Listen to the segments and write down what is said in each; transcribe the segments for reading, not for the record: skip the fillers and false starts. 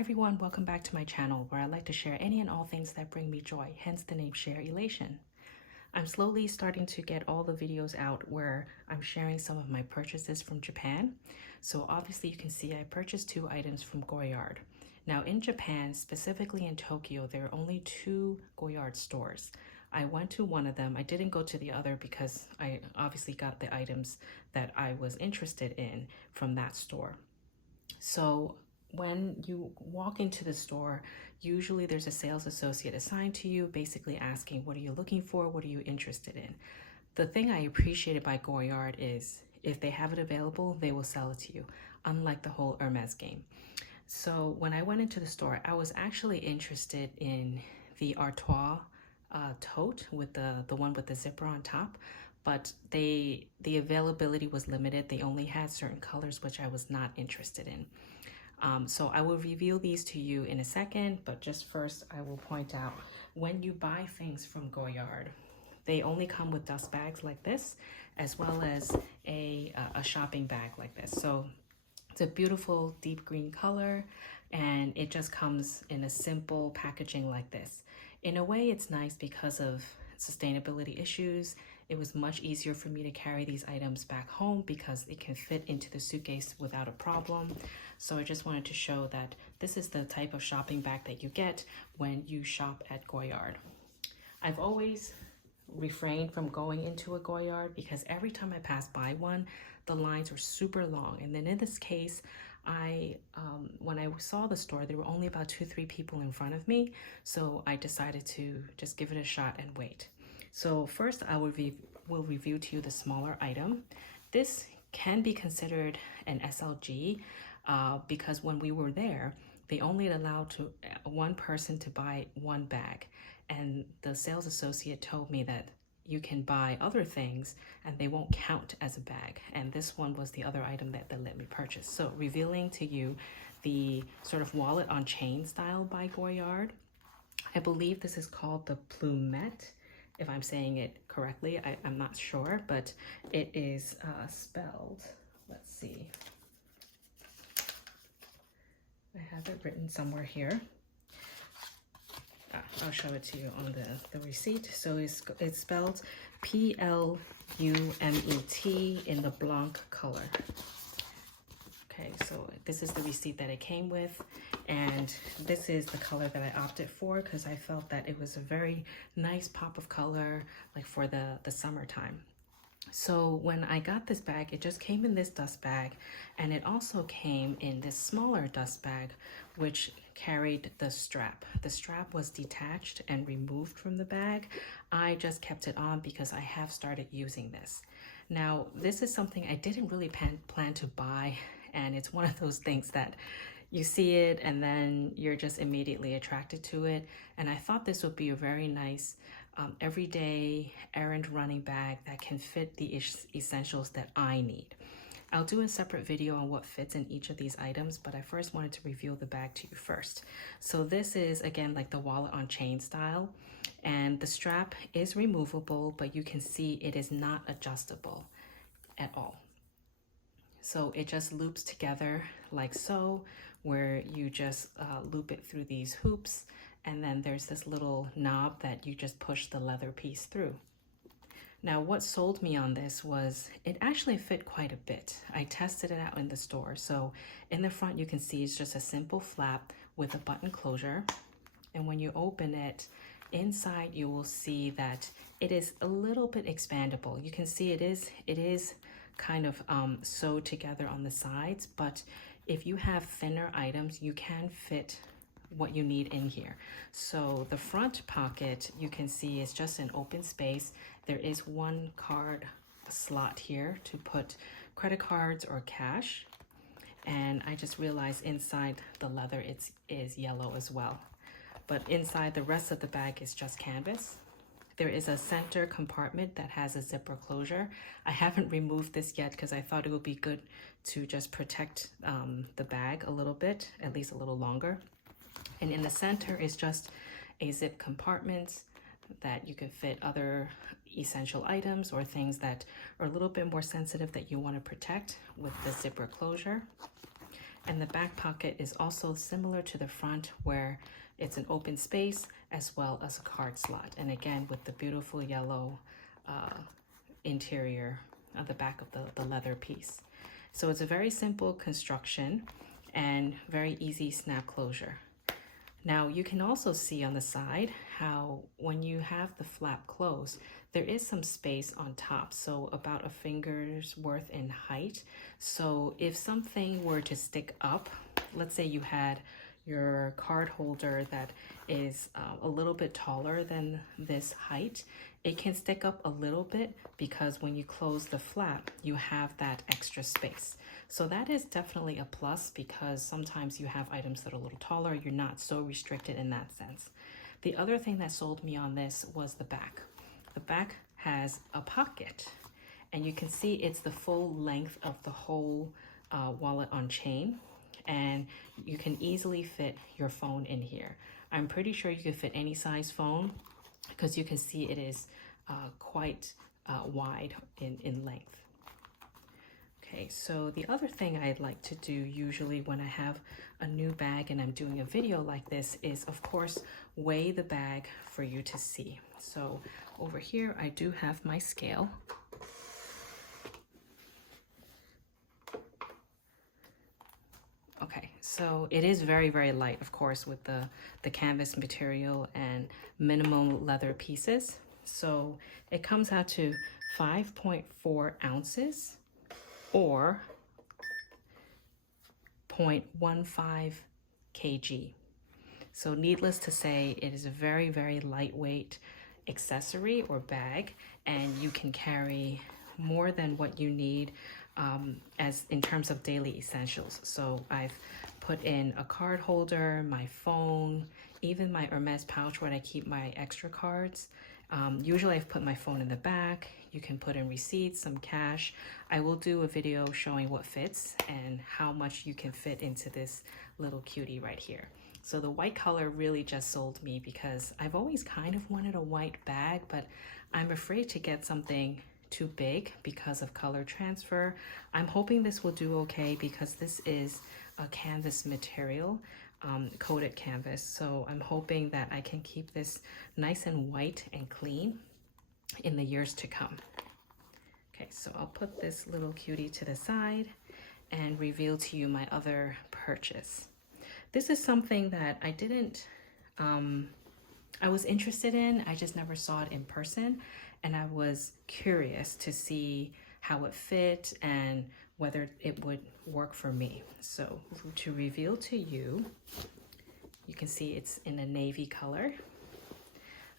everyone, welcome back to my channel where I like to share any and all things that bring me joy, hence the name Shareation. I'm slowly starting to get all the videos out where I'm sharing some of my purchases from Japan. So obviously you can see I purchased 2 items from Goyard. Now in Japan, specifically in Tokyo, there are only 2 Goyard stores. I went to one of them. I didn't go to the other because I obviously got the items that I was interested in from that store. So when you walk into the store, usually there's a sales associate assigned to you, basically asking, what are you looking for? What are you interested in? The thing I appreciated by Goyard is if they have it available, they will sell it to you, unlike the whole Hermes game. So when I went into the store, I was actually interested in the Artois tote with the one with the zipper on top, but the availability was limited. They only had certain colors, which I was not interested in. So I will reveal these to you in a second, but just first I will point out, when you buy things from Goyard, they only come with dust bags like this, as well as a shopping bag like this. So it's a beautiful deep green color, and it just comes in a simple packaging like this. In a way, it's nice because of sustainability issues. It was much easier for me to carry these items back home because it can fit into the suitcase without a problem. So I just wanted to show that this is the type of shopping bag that you get when you shop at Goyard. I've always refrained from going into a Goyard because every time I pass by one, the lines were super long. And then in this case, when I saw the store, there were only about 2-3 people in front of me. So I decided to just give it a shot and wait. So first I will review to you the smaller item. This can be considered an SLG because when we were there, they only allowed one person to buy 1 bag. And the sales associate told me that you can buy other things and they won't count as a bag. And this one was the other item that let me purchase. So revealing to you the sort of wallet on chain style by Goyard. I believe this is called the Plumet, if I'm saying it correctly. I'm not sure, but it is spelled, let's see. I have it written somewhere here. I'll show it to you on the receipt. So it's spelled Plumet in the Blanc color. Okay, so this is the receipt that it came with, and this is the color that I opted for because I felt that it was a very nice pop of color, like for the summertime. So when I got this bag, it just came in this dust bag, and it also came in this smaller dust bag, which carried the strap. The strap was detached and removed from the bag. I just kept it on because I have started using this. Now, this is something I didn't really plan to buy, and it's one of those things that you see it and then you're just immediately attracted to it. And I thought this would be a very nice everyday errand running bag that can fit the essentials that I need. I'll do a separate video on what fits in each of these items, but I first wanted to reveal the bag to you first. So this is, again, like the wallet on chain style, and the strap is removable, but you can see it is not adjustable at all. So it just loops together like so, where you just loop it through these hoops, and then there's this little knob that you just push the leather piece through. Now, what sold me on this was it actually fit quite a bit. I tested it out in the store. So in the front, you can see it's just a simple flap with a button closure. And when you open it, inside you will see that it is a little bit expandable. You can see it is kind of sewed together on the sides, but if you have thinner items, you can fit what you need in here. So the front pocket, you can see, is just an open space. There is 1 card slot here to put credit cards or cash. And I just realized inside the leather is yellow as well. But inside the rest of the bag is just canvas. There is a center compartment that has a zipper closure. I haven't removed this yet because I thought it would be good to just protect the bag a little bit, at least a little longer. And in the center is just a zip compartment that you can fit other essential items or things that are a little bit more sensitive that you want to protect with the zipper closure. And the back pocket is also similar to the front, where it's an open space as well as a card slot. And again, with the beautiful yellow interior of the back of the leather piece. So it's a very simple construction and very easy snap closure. Now you can also see on the side how when you have the flap closed, there is some space on top, so about a finger's worth in height. So if something were to stick up, let's say you had your card holder that is a little bit taller than this height, it can stick up a little bit because when you close the flap, you have that extra space. So that is definitely a plus because sometimes you have items that are a little taller, you're not so restricted in that sense. The other thing that sold me on this was the back. The back has a pocket, and you can see it's the full length of the whole wallet on chain, and you can easily fit your phone in here. I'm pretty sure you can fit any size phone because you can see it is quite wide in length. Okay, so the other thing I'd like to do usually when I have a new bag and I'm doing a video like this is, of course, weigh the bag for you to see. So over here, I do have my scale. Okay, so it is very, very light, of course, with the canvas material and minimum leather pieces. So it comes out to 5.4 ounces or 0.15 kg. So needless to say, it is a very, very lightweight accessory or bag, and you can carry more than what you need as in terms of daily essentials. So I've put in a card holder, my phone, even my Hermes pouch where I keep my extra cards. Usually I've put my phone in the back. You can put in receipts, some cash. I will do a video showing what fits and how much you can fit into this little cutie right here. So the white color really just sold me because I've always kind of wanted a white bag, but I'm afraid to get something too big because of color transfer. I'm hoping this will do okay because this is a canvas material, coated canvas. So I'm hoping that I can keep this nice and white and clean in the years to come. Okay, so I'll put this little cutie to the side and reveal to you my other purchase. This is something that I didn't, I was interested in, I just never saw it in person, and I was curious to see how it fit and whether it would work for me. So to reveal to you, you can see it's in a navy color.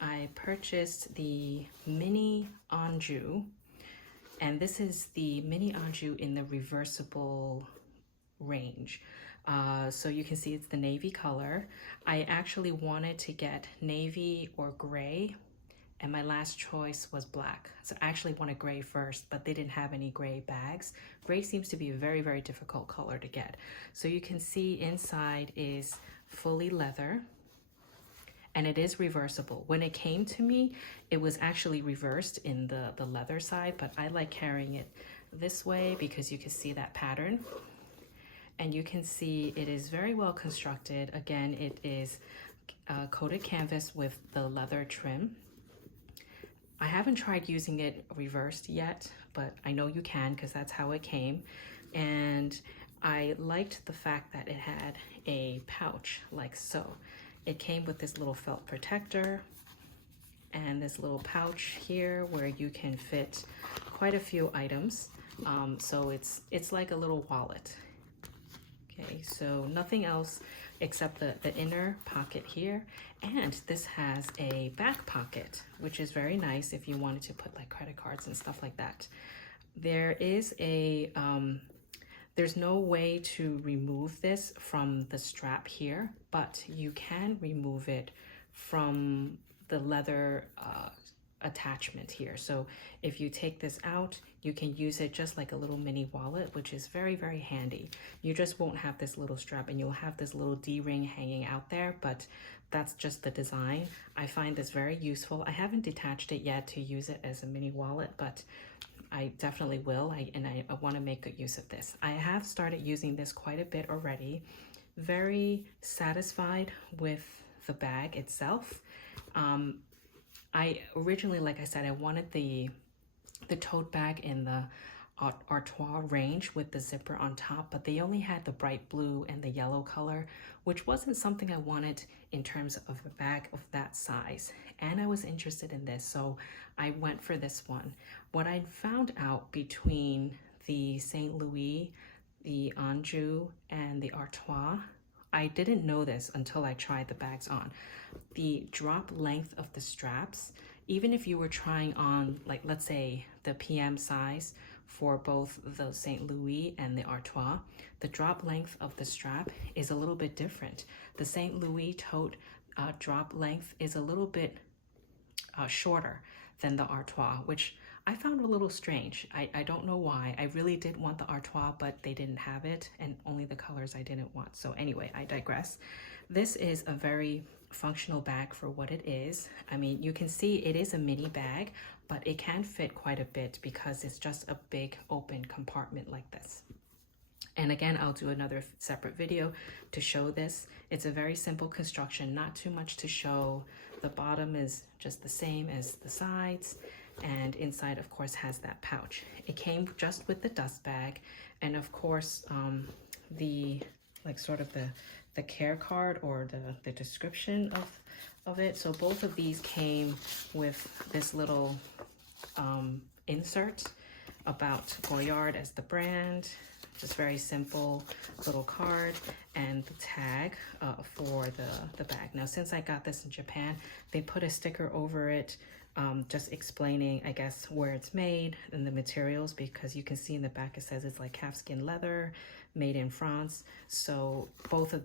I purchased the Mini Anjou, and this is the Mini Anjou in the reversible range. So you can see it's the navy color. I actually wanted to get navy or gray, and my last choice was black. So I actually wanted gray first, but they didn't have any gray bags. Gray seems to be a very, very difficult color to get. So you can see inside is fully leather, and it is reversible. When it came to me, it was actually reversed in the leather side, but I like carrying it this way because you can see that pattern. And you can see it is very well constructed. Again, it is coated canvas with the leather trim. I haven't tried using it reversed yet, but I know you can because that's how it came. And I liked the fact that it had a pouch like so. It came with this little felt protector and this little pouch here where you can fit quite a few items. So it's like a little wallet. Okay, so nothing else except the inner pocket here. And this has a back pocket, which is very nice if you wanted to put like credit cards and stuff like that. There is a, there's no way to remove this from the strap here, but you can remove it from the leather attachment here. So if you take this out, you can use it just like a little mini wallet, which is very, very handy. You just won't have this little strap and you'll have this little D-ring hanging out there, but that's just the design. I find this very useful. I haven't detached it yet to use it as a mini wallet, but I definitely will. I want to make good use of this. I have started using this quite a bit already. Very satisfied with the bag itself. I originally, like I said, I wanted the tote bag in the Artois range with the zipper on top, but they only had the bright blue and the yellow color, which wasn't something I wanted in terms of a bag of that size. And I was interested in this, so I went for this one. What I found out between the St. Louis, the Anjou, and the Artois, I didn't know this until I tried the bags on. The drop length of the straps, even if you were trying on, like, let's say the PM size for both the St. Louis and the Artois, the drop length of the strap is a little bit different. The St. Louis tote drop length is a little bit shorter than the Artois, which I found a little strange. I don't know why. I really did want the Artois, but they didn't have it, and only the colors I didn't want. So anyway, I digress. This is a very functional bag for what it is. I mean, you can see it is a mini bag, but it can fit quite a bit because it's just a big open compartment like this. And again, I'll do another separate video to show this. It's a very simple construction, not too much to show. The bottom is just the same as the sides, and inside, of course, has that pouch. It came just with the dust bag, and of course, the care card or the description of it. So both of these came with this little insert about Goyard as the brand, just very simple little card, and the tag for the bag. Now, since I got this in Japan, they put a sticker over it just explaining, I guess, where it's made and the materials, because you can see in the back it says it's like calfskin leather, made in France. So both of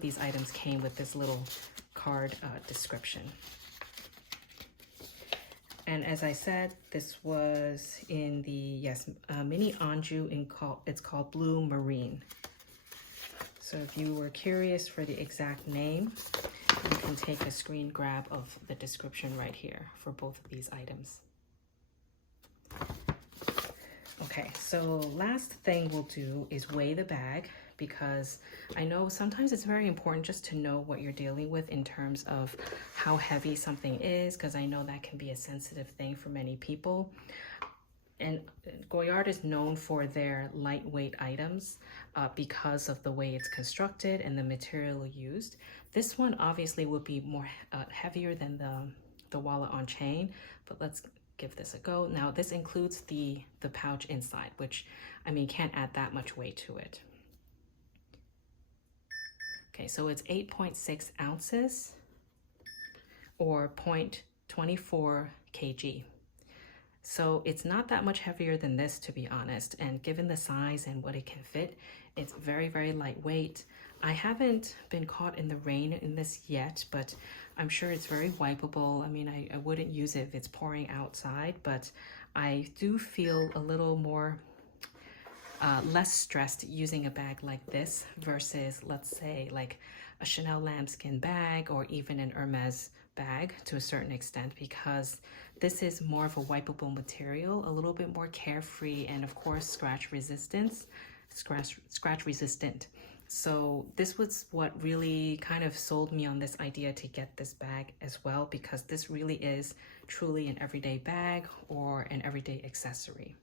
these items came with this little card description. And as I said, this was in the mini Anjou it's called Blue Marine. So if you were curious for the exact name, you can take a screen grab of the description right here for both of these items. Okay, so last thing we'll do is weigh the bag, because I know sometimes it's very important just to know what you're dealing with in terms of how heavy something is, because I know that can be a sensitive thing for many people. And Goyard is known for their lightweight items because of the way it's constructed and the material used. This one obviously would be more heavier than the wallet on chain, but let's give this a go. Now, this includes the pouch inside, which, I mean, can't add that much weight to it. Okay, so it's 8.6 ounces or 0.24 kg. So it's not that much heavier than this, to be honest. And given the size and what it can fit, it's very, very lightweight. I haven't been caught in the rain in this yet, but I'm sure it's very wipeable. I mean, I wouldn't use it if it's pouring outside, but I do feel a little more less stressed using a bag like this versus, let's say, like a Chanel lambskin bag or even an Hermes bag to a certain extent, because this is more of a wipeable material, a little bit more carefree, and of course scratch resistant. So this was what really kind of sold me on this idea to get this bag as well, because this really is truly an everyday bag or an everyday accessory.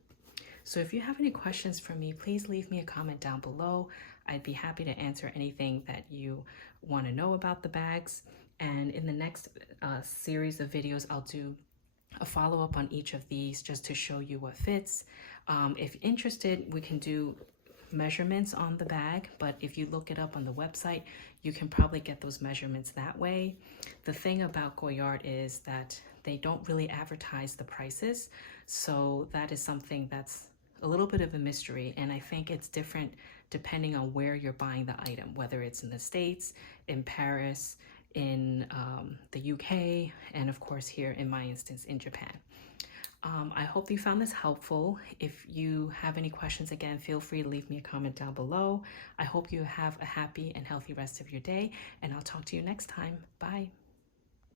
So if you have any questions for me, please leave me a comment down below. I'd be happy to answer anything that you want to know about the bags. And in the next series of videos, I'll do a follow-up on each of these just to show you what fits. If you're interested, we can do measurements on the bag, but if you look it up on the website, you can probably get those measurements that way. The thing about Goyard is that they don't really advertise the prices, so that is something that's a little bit of a mystery, and I think it's different depending on where you're buying the item, whether it's in the States, in Paris, in the UK, and of course here in my instance in Japan. I hope you found this helpful. If you have any questions, again, feel free to leave me a comment down below. I hope you have a happy and healthy rest of your day, and I'll talk to you next time. Bye.